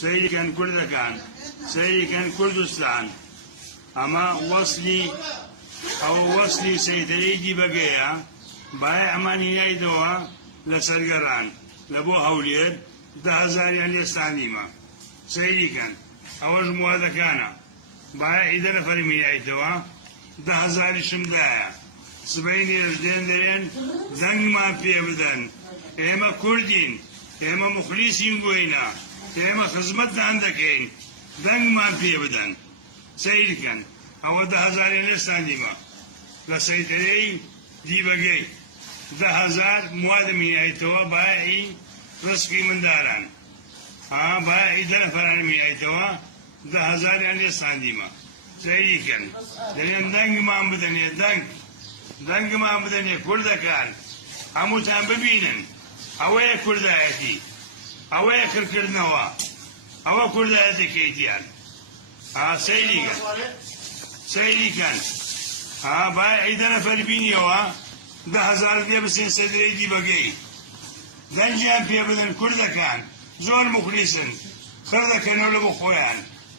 سەیریکەن کوردەکان سەیریکەن کوردستان ئەمە وەسلی سەیدەرێکی بەگەیە باە ئەمانی نایدەوە لە سەرگەڕان لە بۆ هەولێر 10,000 لێستانیمە سەیریکەن ئەوەش موادەکانە باە ئیدە نەفەری میایتەوە 10,000 شمدایە سبەی نێژدێن دەرێن دەنگمان پێ بدەن ئێمە کوردین ئێمە مخلیسین گوینە ئێمە خزمەتتان دەکەین دەنگمان پێ بدەن سەیرکەن ئەوە 10,000 لێستانیمە لە سەیدەرەی دیبەگەی 10,000 موادە میایتەوە باە ڕسکی منداران باە ئیدە نەفەران میایتەوە 10,000 لێستانیمە سەیریکەن دەرێن دەنگمان بدەنێ دەنگمان بدەنێ کوردەکان هەمووتان ببینن ئەوەیە کوردایەتی ئەوەیە کردکردنەوە ئەوە کوردایەتەکەیتیان سەیریکەن باە ئیدە نەفەر بینیەوە 10,000 لێ بسێن سەدرەی دیبەگەی دەنگیان پێ بدەن کوردەکان زۆر مخلیسن خەر دەکەنەوە لە بۆ خۆیان